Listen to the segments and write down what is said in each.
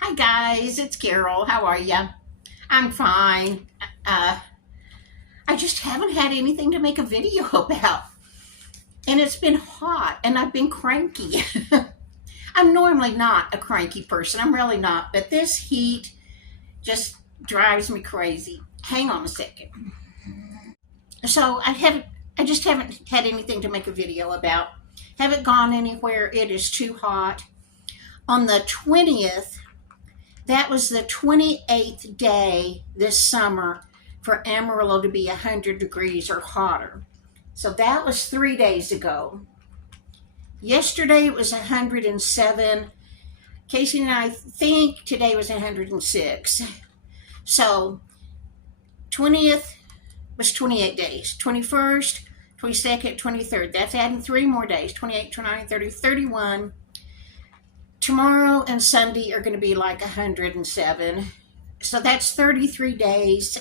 Hi guys, it's Carol. How are ya? I'm fine. Uh, I just haven't had anything to make a video about. And it's been hot and I've been cranky. I'm normally not a cranky person. I'm really not. But this heat just drives me crazy. Hang on a second. So I just haven't had anything to make a video about. Haven't gone anywhere. It is too hot. On the 20th, that was the 28th day this summer for Amarillo to be 100 degrees or hotter. So that was 3 days ago. Yesterday it was 107. Casey and I think today was 106. So 20th was 28 days. 21st, 22nd, 23rd. That's adding 3 more days. 28, 29, 30, 31. Tomorrow and Sunday are going to be like 107. So that's 33 days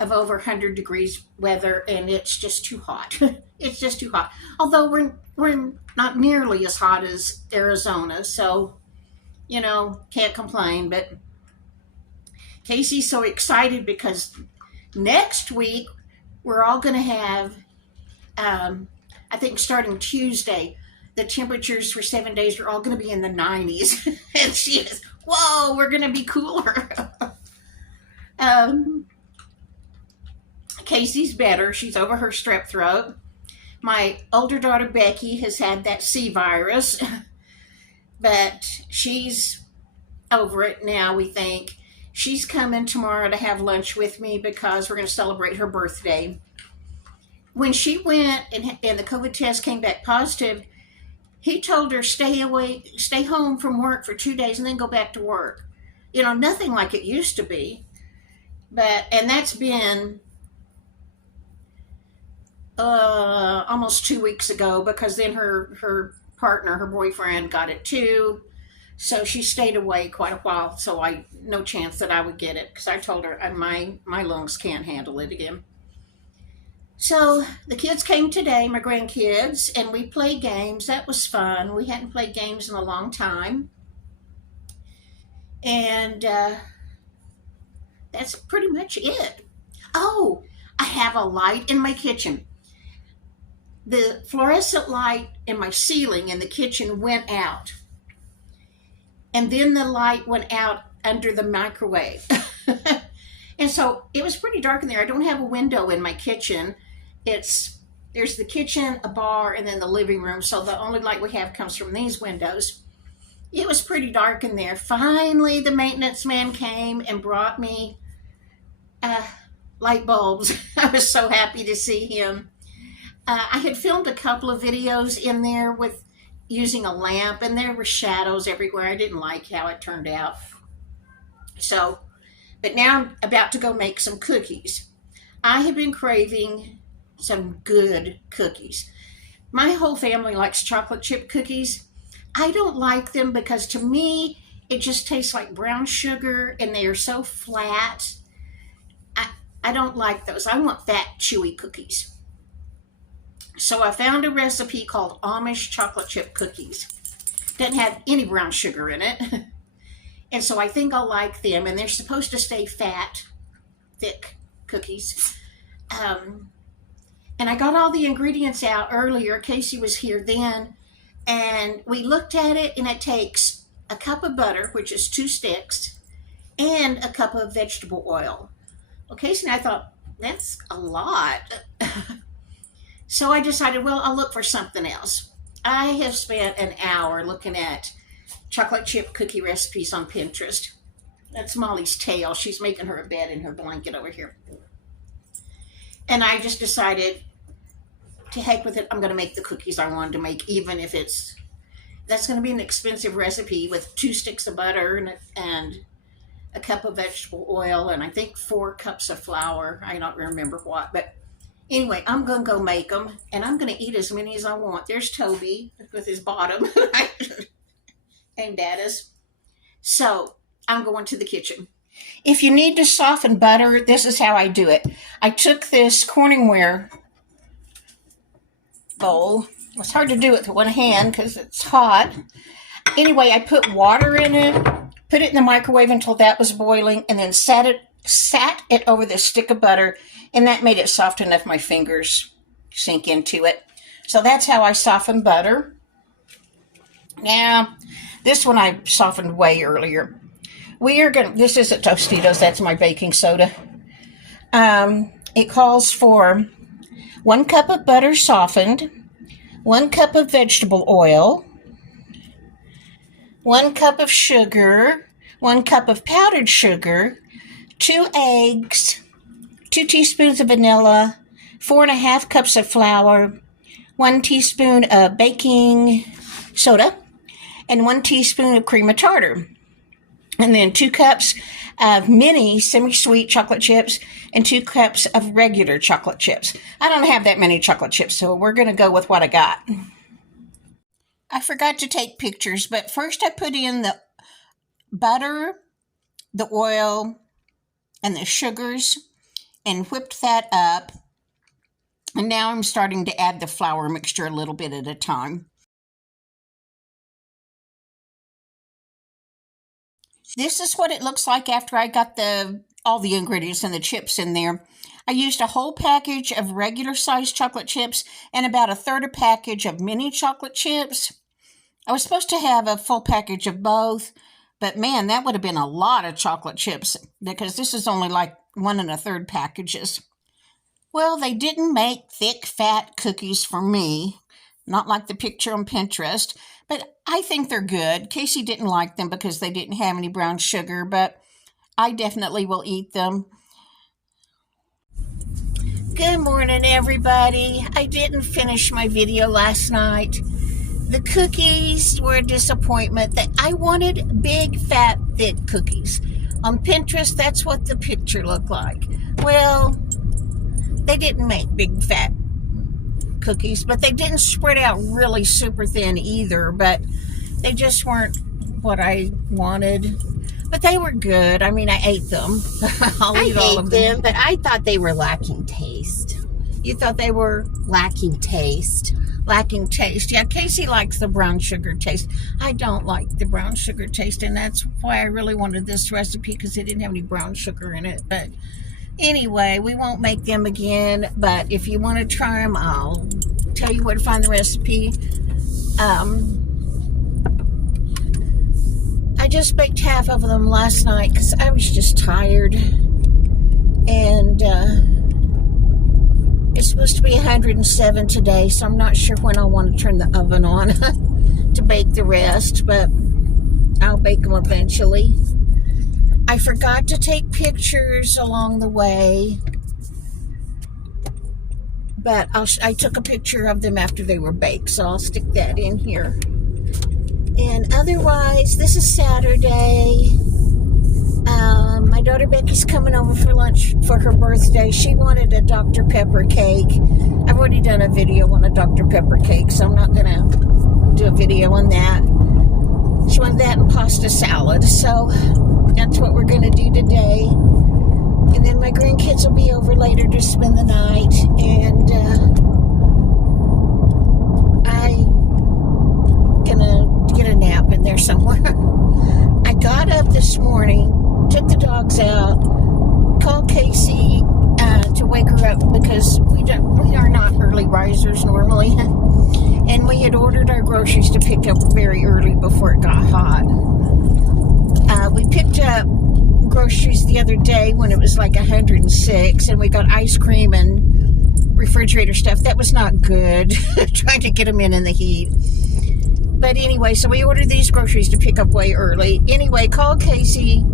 of over 100 degrees weather, and it's just too hot. It's just too hot. Although we're not nearly as hot as Arizona, so, can't complain. But Casey's so excited because next week we're all going to have, I think starting Tuesday, the temperatures for 7 days are all going to be in the 90s. And she is, whoa, we're going to be cooler. Casey's better. She's over her strep throat. My older daughter, Becky, has had that C virus, but she's over it now, we think. She's coming tomorrow to have lunch with me because we're going to celebrate her birthday. When she went and the COVID test came back positive, he told her stay home from work for 2 days and then go back to work. Nothing like it used to be. And that's been almost 2 weeks ago, because then her partner, her boyfriend, got it too. So she stayed away quite a while. So no chance that I would get it, because I told her my lungs can't handle it again. So the kids came today, my grandkids, and we played games. That was fun. We hadn't played games in a long time. And that's pretty much it. Oh, I have a light in my kitchen. The fluorescent light in my ceiling in the kitchen went out. And then the light went out under the microwave. And so it was pretty dark in there. I don't have a window in my kitchen. There's the kitchen, a bar, and then the living room. So the only light we have comes from these windows. It was pretty dark in there. Finally, the maintenance man came and brought me light bulbs. I was so happy to see him. I had filmed a couple of videos in there with using a lamp, and there were shadows everywhere. I didn't like how it turned out. But now I'm about to go make some cookies. I have been craving some good cookies. My whole family likes chocolate chip cookies. I don't like them because, to me, it just tastes like brown sugar and they are so flat. I don't like those. I want fat, chewy cookies. So I found a recipe called Amish chocolate chip cookies. Doesn't have any brown sugar in it. And so I think I'll like them. And they're supposed to stay fat, thick cookies. And I got all the ingredients out earlier. Casey was here then. And we looked at it, and it takes a cup of butter, which is 2 sticks, and a cup of vegetable oil. Well, Casey and I thought, that's a lot. So I decided, well, I'll look for something else. I have spent an hour looking at chocolate chip cookie recipes on Pinterest. That's Molly's tail. She's making her a bed in her blanket over here. And I just decided, to heck with it, I'm going to make the cookies I wanted to make, even if that's going to be an expensive recipe with 2 sticks of butter and a cup of vegetable oil, and I think 4 cups of flour. I don't remember what, but anyway, I'm going to go make them, and I'm going to eat as many as I want. There's Toby with his bottom aimed at us. So I'm going to the kitchen. If you need to soften butter, this is how I do it. I took this Corningware bowl. It's hard to do it with one hand because it's hot. Anyway, I put water in it, put it in the microwave until that was boiling, and then sat it over this stick of butter, and that made it soft enough my fingers sink into it. So that's how I soften butter. Now, this one I softened way earlier. This isn't Tostitos, that's my baking soda. It calls for 1 cup of butter softened, 1 cup of vegetable oil, 1 cup of sugar, 1 cup of powdered sugar, 2 eggs, 2 teaspoons of vanilla, 4.5 cups of flour, 1 teaspoon of baking soda, and 1 teaspoon of cream of tartar. And then 2 cups of mini semi-sweet chocolate chips and 2 cups of regular chocolate chips. I don't have that many chocolate chips, so we're going to go with what I got. I forgot to take pictures, but first I put in the butter, the oil, and the sugars and whipped that up. And now I'm starting to add the flour mixture a little bit at a time. This is what it looks like after I got all the ingredients and the chips in there. I used a whole package of regular sized chocolate chips and about 1/3 a package of mini chocolate chips. I was supposed to have a full package of both, but man, that would have been a lot of chocolate chips because this is only like 1 1/3 packages. Well, they didn't make thick, fat cookies for me, not like the picture on Pinterest, but I think they're good. Casey didn't like them because they didn't have any brown sugar, but I definitely will eat them. Good morning, everybody. I didn't finish my video last night. The cookies were a disappointment. I wanted big, fat, thick cookies. On Pinterest, that's what the picture looked like. Well, they didn't make big, fat cookies, but they didn't spread out really super thin either, but they just weren't what I wanted. But they were good. I mean, I ate them. I ate them, but I thought they were lacking taste. You thought they were lacking taste? Lacking taste. Yeah, Casey likes the brown sugar taste. I don't like the brown sugar taste, and that's why I really wanted this recipe, because it didn't have any brown sugar in it. But anyway, we won't make them again, but if you want to try them, I'll tell you where to find the recipe. I just baked half of them last night because I was just tired, and it's supposed to be 107 today, so I'm not sure when I'll want to turn the oven on to bake the rest, but I'll bake them eventually. I forgot to take pictures along the way, but I took a picture of them after they were baked, so I'll stick that in here. And otherwise, this is Saturday. My daughter Becky's coming over for lunch for her birthday. She wanted a Dr. Pepper cake. I've already done a video on a Dr. Pepper cake, so I'm not going to do a video on that. She wanted that and pasta salad, so that's what we're going to do today. And then my grandkids will be over later to spend the night, and I'm going to get a nap in there somewhere. I got up this morning, took the dogs out, called Casey to wake her up because we are not early risers normally, and we had ordered our groceries to pick up very early before it got hot. We picked up groceries the other day when it was like 106, and we got ice cream and refrigerator stuff. That was not good, trying to get them in the heat. But anyway, so we ordered these groceries to pick up way early. Anyway, called Casey,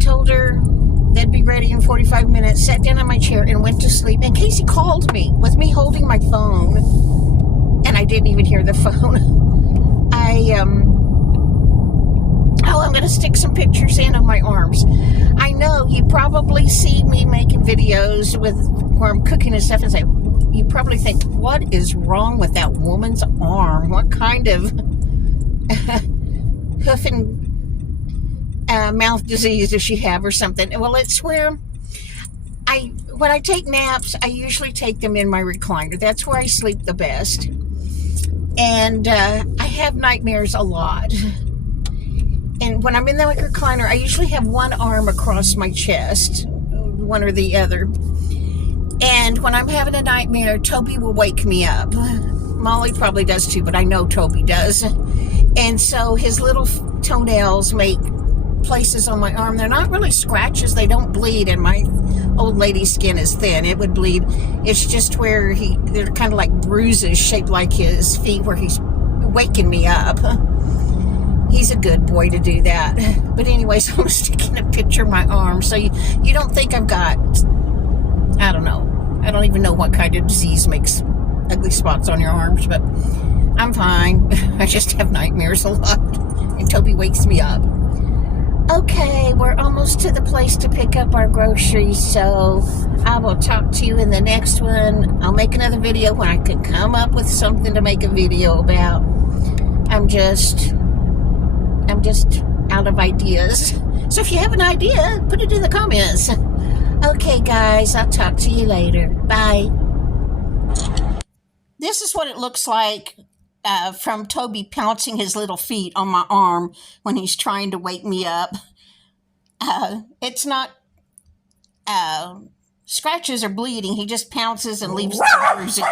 told her they'd be ready in 45 minutes, sat down on my chair and went to sleep. And Casey called me with me holding my phone, and I didn't even hear the phone. I'm going to stick some pictures in of my arms. I know you probably see me making videos where I'm cooking and stuff and say, you probably think, what is wrong with that woman's arm? What kind of hoof and mouth disease does she have or something? Well, it's where when I take naps, I usually take them in my recliner. That's where I sleep the best. And I have nightmares a lot. And when I'm in the recliner, I usually have one arm across my chest, one or the other. And when I'm having a nightmare, Toby will wake me up. Molly probably does too, but I know Toby does. And so his little toenails make places on my arm. They're not really scratches. They don't bleed, and my old lady's skin is thin. It would bleed. It's just where they're kind of like bruises shaped like his feet where he's waking me up. He's a good boy to do that. But anyways, I'm sticking a picture of my arm so you don't think I've got, I don't know. I don't even know what kind of disease makes ugly spots on your arms, but I'm fine. I just have nightmares a lot, and Toby wakes me up. Okay, we're almost to the place to pick up our groceries, so I will talk to you in the next one. I'll make another video when I can come up with something to make a video about. I'm just out of ideas. So if you have an idea, put it in the comments. Okay, guys, I'll talk to you later. Bye. This is what it looks like from Toby pouncing his little feet on my arm when he's trying to wake me up. It's not scratches or bleeding. He just pounces and leaves the bruises.